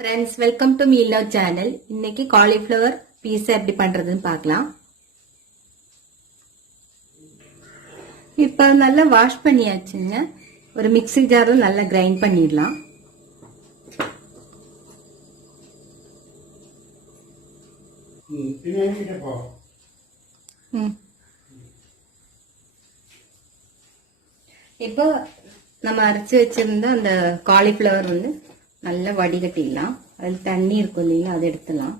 Friends, welcome to Meal Now channel. இன்னைக்கு cauliflower pizza எப்படி பண்றதுன்னு பார்க்கலாம். இப்போ நல்லா வாஷ் பண்ணியாச்சுங்க. ஒரு மிக்ஸி ஜார்ல நல்லா கிரைண்ட் பண்ணிடலாம். இப்போ நம்ம அரைச்சு வச்சிருந்த அந்த காலிஃப்ளவர் வந்து நல்லா வடிகட்டிடலாம். அதில் தண்ணி இருக்கும் இல்லைங்களா, அதை எடுத்துடலாம்.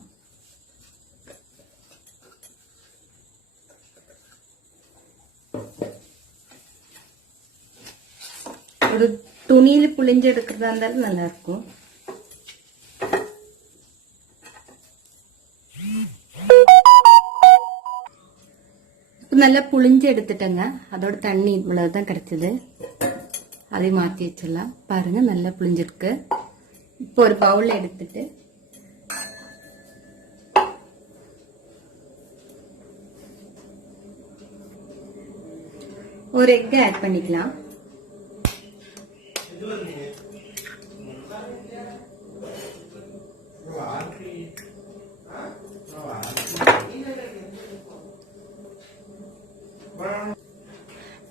ஒரு துணியில புளிஞ்சு எடுக்கிறதா இருந்தாலும் நல்லா இருக்கும். நல்லா புளிஞ்சு எடுத்துட்டேங்க. அதோட தண்ணி இவ்வளவுதான் கிடைச்சது. அதை மாற்றி வச்சிடலாம். பாருங்க, நல்லா புளிஞ்சிருக்கு. இப்போ ஒரு பவுல்ல எடுத்துட்டு ஒரு எக் ஆட் பண்ணிக்கலாம்.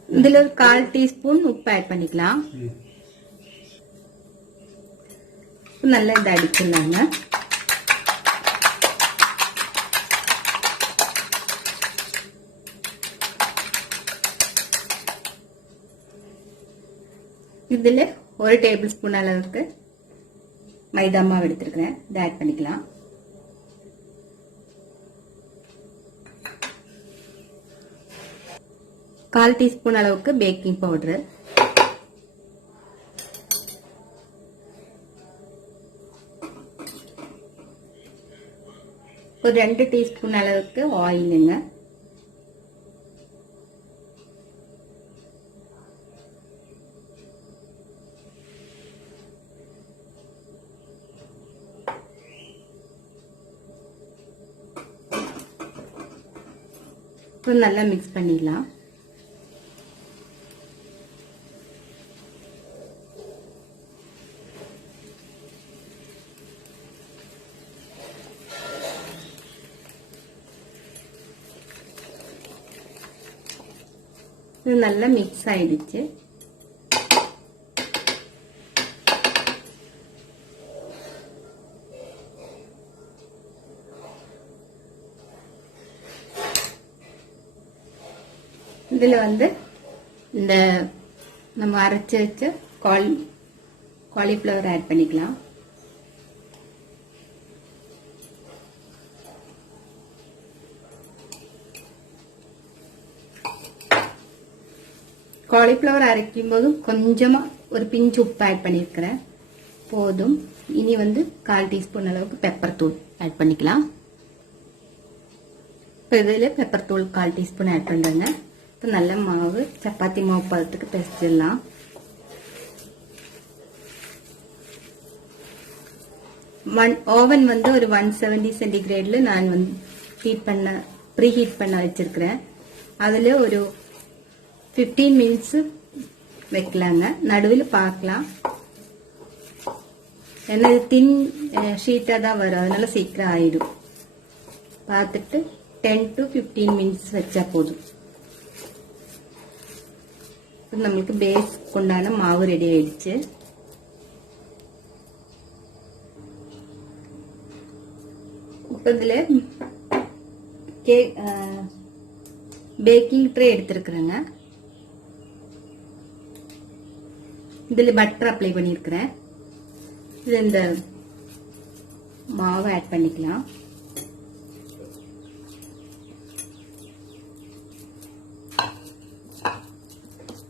இதுல ஒரு 1/4 டீஸ்பூன் உப்பு ஆட் பண்ணிக்கலாம். நல்லா இதை அடிச்சிடலாங்க. இதுல 1 டேபிள் ஸ்பூன் அளவுக்கு மைதா மாவு எடுத்துருக்கிறேன். இதை ஆட் பண்ணிக்கலாம். கால் டீஸ்பூன் அளவுக்கு பேக்கிங் பவுடர், ஒரு 2 டீஸ்பூன் அளவுக்கு ஆயிலுங்க, நல்லா மிக்ஸ் பண்ணிடலாம். இது நல்லா மிக்ஸ் ஆயிடுச்சு. இதுல வந்து இந்த நம்ம அரைச்சு வச்ச காலிஃப்ளவர் ஆட் பண்ணிக்கலாம். காலிஃப்ளவர் அரைக்கும் போது கொஞ்சமா ஒரு பிஞ்ச் உப்பு ஆட் பண்ணிருக்கிறேன், போதும். இனி வந்து 1/4 டீஸ்பூன் அளவுக்கு பெப்பர் தூள் ஆட் பண்ணிக்கலாம். இப்போ இதில் பெப்பர் தூள் 1/4 டீஸ்பூன் ஆட் பண்றேங்க. இப்போ நல்ல மாவு சப்பாத்தி மாவு பதத்துக்கு பிசைச்சிடலாம். ஓவன் வந்து ஒரு 170 சென்டிகிரேட்ல நான் வந்து ப்ரீ ஹீட் பண்ண வச்சிருக்கிறேன். அதுல ஒரு 15 மினிட்ஸ் வைக்கலாங்க. நடுவில் பார்க்கலாம், ஏன்னா இது தின் ஷீட்டா தான் வரும், அதனால சீக்கிரம் ஆயிடும். பார்த்துட்டு 10 to 15 மினிட்ஸ் வச்சா போதும். நம்மளுக்கு பேஸ் கொண்டான மாவு ரெடி ஆயிடுச்சு. இப்போ இதுல பேக்கிங் ட்ரே எடுத்திருக்கிறேங்க. இதுல பட்டர் அப்ளை பண்ணிருக்கிறேன். இதுல இந்த மாவை ஆட் பண்ணிக்கலாம்.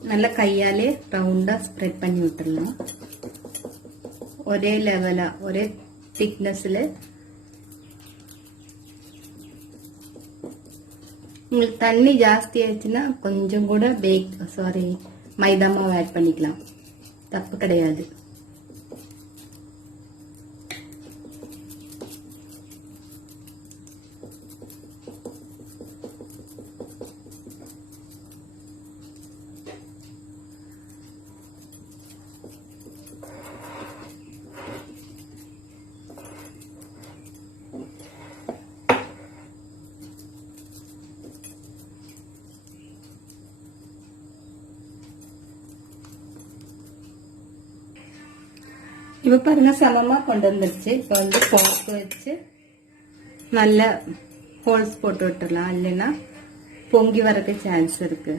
நல்லா கையாலே ரவுண்டா ஸ்ப்ரெட் பண்ணி விட்டுறலாம். ஒரே லெவலா ஒரே திக்னஸ்ல. உங்களுக்கு தண்ணி ஜாஸ்தி ஆயிடுச்சுன்னா கொஞ்சம் கூட மைதா மாவு ஆட் பண்ணிக்கலாம், தப்பு கிடையாது. இப்போ பாருங்க சமமா கொண்டு வந்துருச்சு. இப்போ வந்து போர்க் வச்சு நல்ல ஹோல்ஸ் போட்டு விட்டுறலாம், இல்லைன்னா பொங்கி வரக்கு சான்ஸ் இருக்கு.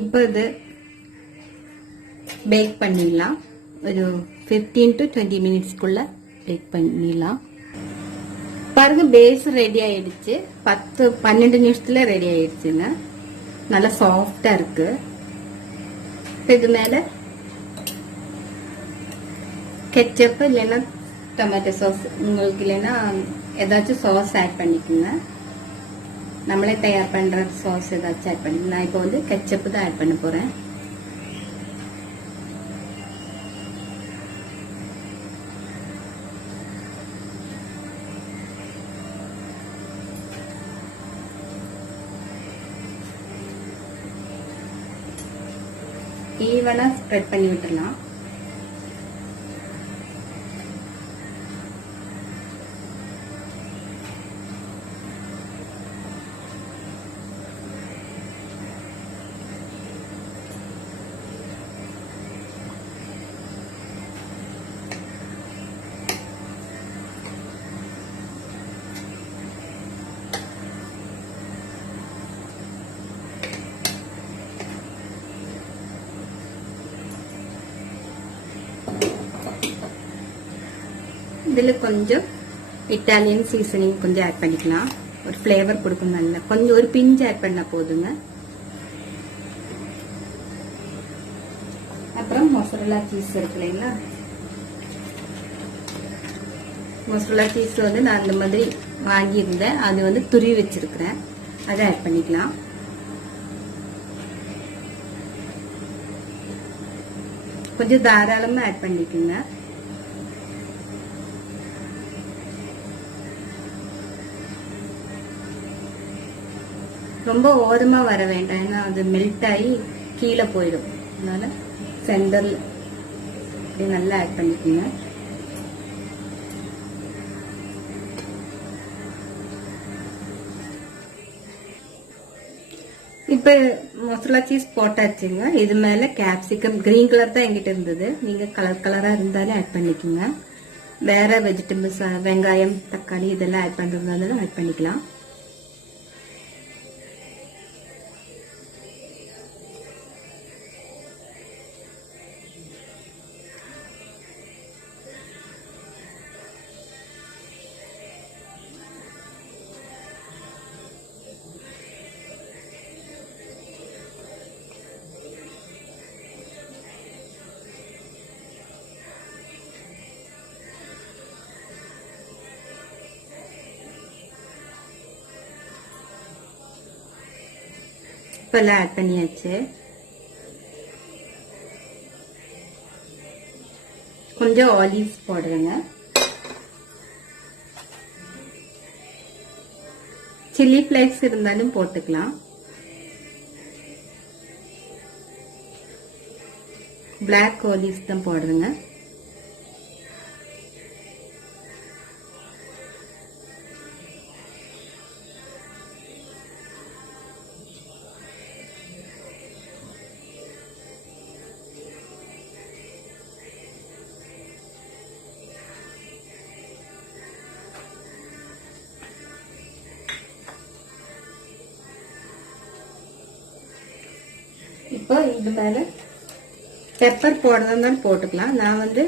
இப்போ இது பேக் பண்ணிடலாம். ஒரு 15 to 20 மினிட்ஸ்க்குள்ள பேக் பண்ணிடலாம். பாருங்க பேஸ் ரெடி ஆயிடுச்சு. 10-12 நிமிஷத்துல ரெடி ஆயிடுச்சுங்க. நல்லா சாஃப்டா இருக்கு. இது மேல கெச்சப் இல்லைன்னா டொமேட்டோ சாஸ், உங்களுக்கு இல்லைன்னா ஏதாச்சும் சாஸ் ஆட் பண்ணிக்கோங்க. நம்மளே தயார் பண்ற சாஸ் ஏதாச்சும் ஆட் பண்ணிக்கலாம். நான் இப்போ வந்து கெச்சப் தான் ஆட் பண்ண போறேன். ஈவனா ஸ்ப்ரெட் பண்ணி விட்டுறலாம். இதுல கொஞ்சம் இட்டாலியன் சீசனிங் கொஞ்சம் ஆட் பண்ணிக்கலாம். ஒரு ஃப்ளேவர் கொடுக்கும். நல்ல கொஞ்சம் ஒரு பிஞ்ச் ஆட் பண்ணா போதுங்க. அப்புறம் மொசரல்லா சீஸ் இருக்கு இல்லைங்களா, மொசரல்லா சீஸ் வந்து நான் அந்த மாதிரி வாங்கியிருந்தேன். அது வந்து துருவி வச்சிருக்கிறேன். அதை ஆட் பண்ணிக்கலாம். கொஞ்சம் தாராளமா ஆட் பண்ணிக்கோங்க. ரொம்ப ஓரமா வர வேண்டாம், ஏன்னா அது மெல்ட் ஆகி கீழே போயிடும். அதனால சென்டர்ல இப்படி நல்லா ஆட் பண்ணிக்கோங்க. இப்ப மொசரல்லா சீஸ் போட்டாச்சுங்க. இது மேல கேப்சிகம் கிரீன் கலர் தான் எங்கிட்ட இருந்தது. நீங்க கலர் கலரா இருந்தாலும் ஆட் பண்ணிக்கோங்க. வேற வெஜிடபிள்ஸ் வெங்காயம் தக்காளி இதெல்லாம் ஆட் பண்றதுனாலும் ஆட் பண்ணிக்கலாம். இப்பெல்லாம் ஆட் பண்ணியாச்சு. கொஞ்சம் ஆலிவ்ஸ் போடுறேங்க. சில்லி ஃபிளேக்ஸ் இருந்தாலும் போட்டுக்கலாம். பிளாக் ஆலிவ்ஸ் தான் போடுறேங்க. இப்போ இது மேல பெப்பர் போடுறதுனாலும் போட்டுக்கலாம். நான் வந்து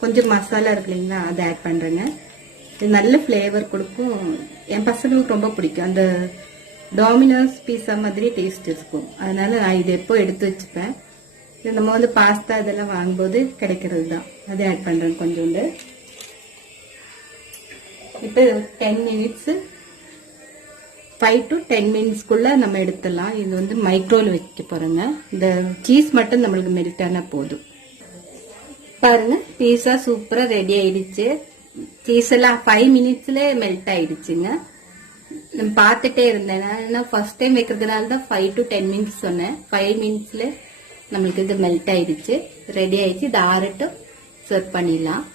கொஞ்சம் மசாலா இருக்கு இல்லைங்களா, அதை ஆட் பண்றேங்க. இது நல்ல ஃபிளேவர் கொடுக்கும். என் பசங்களுக்கு ரொம்ப பிடிக்கும். அந்த டாமினோஸ் பீஸா மாதிரி டேஸ்ட் இருக்கும். அதனால நான் இது எப்போ எடுத்து வச்சுப்பேன். இது நம்ம வந்து பாஸ்தா இதெல்லாம் வாங்கும்போது கிடைக்கிறது தான். அதை ஆட் பண்றேன் கொஞ்சோண்டு. இப்போ 10 மினிட்ஸ் 5 to 10 மினிட்ஸ்க்குள்ள நம்ம எடுத்துடலாம். இது வந்து மைக்ரோல வைக்க போறேங்க. இந்த சீஸ் மட்டும் நம்மளுக்கு மெல்ட் ஆனா போதும். பாருங்க பீஸா சூப்பரா ரெடி ஆயிடுச்சு. சீஸ் எல்லாம் 5 மினிட்ஸ்ல மெல்ட் ஆயிடுச்சுங்க. நான் பார்த்துட்டே இருந்தேன். நான் ஃபர்ஸ்ட் டைம் வைக்கிறதுனால தான் 5 to 10 மினிட்ஸ் சொன்னேன். 5 மினிட்ஸ்ல நம்மளுக்கு இது மெல்ட் ஆயிடுச்சு, ரெடி ஆயிடுச்சு. இது ஆறட்டும் சர்வ் பண்ணிடலாம்.